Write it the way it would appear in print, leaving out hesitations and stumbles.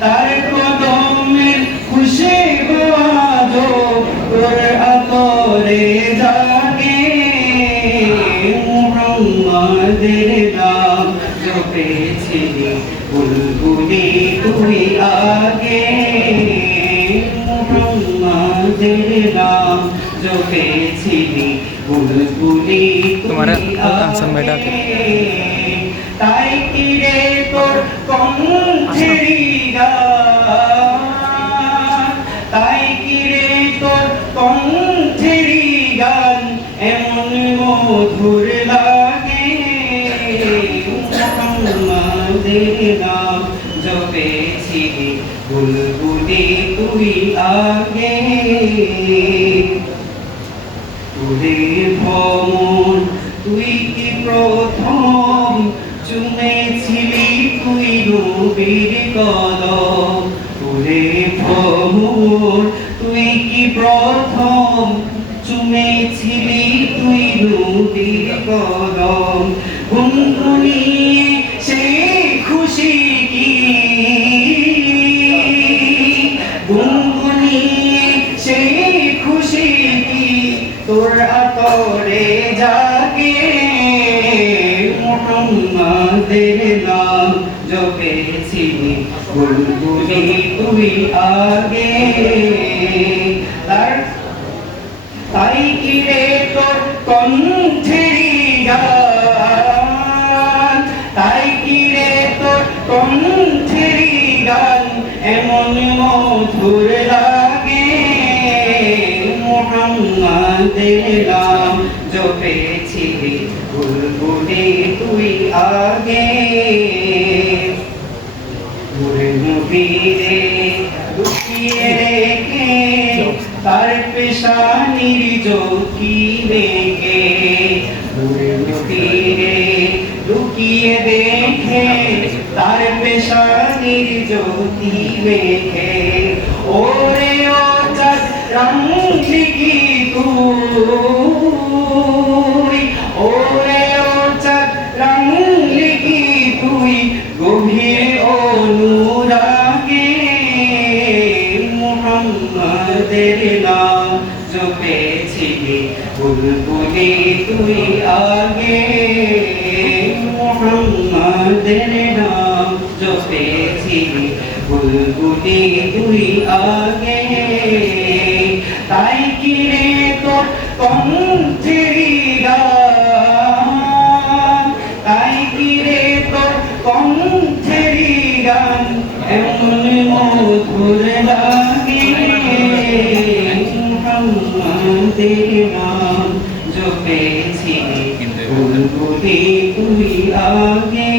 তার কদমের খুশবু আজো তোর আতরে জাগে মুহাম্মাদের নাম জপেছিলি বুলবুলি তুই আগে মুহাম্মাদের নাম জপেছিলি বুলবুলি तुम्हारा তুই आसन बैठा আগে थे তাই কি রে তোর কণ্ঠেরি গান তাই কি রে তোর কণ্ঠেরি গান এমন মধুর লাগে মুহাম্মাদের নাম জপেছিলি বুলবুলি তুই আগে তোদের ভ্রমণ তুই কি প্রথম চুমেছিলি তুই নবীর কদম তোদের ভ্রমণ তুই কি প্রথম চুমেছিলি তুই নবীর কদম গুনগুনিয়ে সেই খুশি কি গুনগুনিয়ে সেই খুশি কি তোর আতরে জাগে মুহাম্মাদের নাম জপেছিলি বুলবুলি তুই আগে তাই কি রে তোর কণ্ঠেরি গান তাই কি রে তোর কণ্ঠেরি গান এমন মধুর লাগে মুহাম্মাদের নাম জপেছিলি বুলবুলি তুই আগে নূরে নবীরে লুকিয়ে রেখে তার পেশানির জ্যোতি রেখে নূরে নবীরে লুকিয়ে দেখে তার পেশানির জ্যোতি রেখে ওরে ও চাঁদ রাঙলি কি তুই ওরে ও চাঁদ রাঙলি কি তুই গভীর অনুরাগে মুহাম্মাদের নাম জপেছিলি বুলবুলি তুই আগে মুহাম্মাদের নাম জপেছিলি বুলবুলি তুই আগে তাই কি রে তোর কণ্ঠেরি গান তাই কি রে তোর কণ্ঠেরি গান এমন মধুর লাগে মুহাম্মাদের নাম জপেছিলি বুলবুলি তুই আগে